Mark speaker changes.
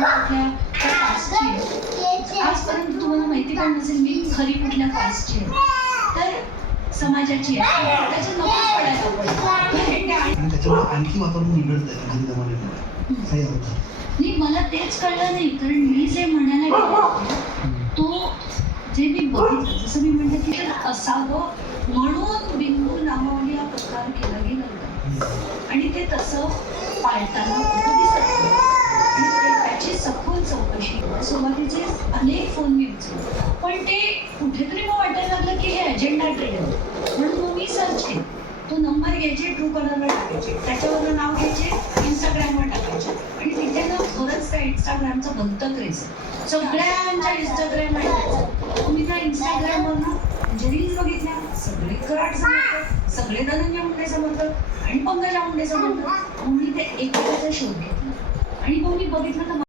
Speaker 1: कुठल्या आजपर्यंत तुम्हाला माहिती पण नसेल मी खरी कुठल्या कास्टची आहे तर समाजाची आहे त्याच्या नकोच पडायला
Speaker 2: आणखी वातावरण
Speaker 1: नाही मला तेच कळलं नाही कारण मी जे म्हणायला तो जे मी बघितलं जसं मी म्हणलं की असावं म्हणून बिंदू नामावली हा प्रकार केला गेला आणि ते तसं पाळताना अनेक फोन मी उचलले पण ते कुठेतरी मग वाटायला लागलं की हे अजेंडा ट्रेड म्हणून मग मी सर्च केलं. तो नंबर घ्यायचे ट्रू कलरवर टाकायचे. त्याच्यावर नाव घ्यायचे इंस्टाग्रामवर टाकायचे. आणि तिथे ना खरंच त्या इंस्टाग्रामचं भक्त क्रेज सगळ्यांच्या इंस्टाग्राम आहे मी त्या इंस्टाग्रामवरनं म्हणजे रील्स बघितल्या सगळे कराट समजतात सगळे धनंजय मुंडे समजतात आणि पंकजा मुंडे समजतात. मग मी ते एकेकाचा शोध घेतला. आणि मग मी बघितलं तर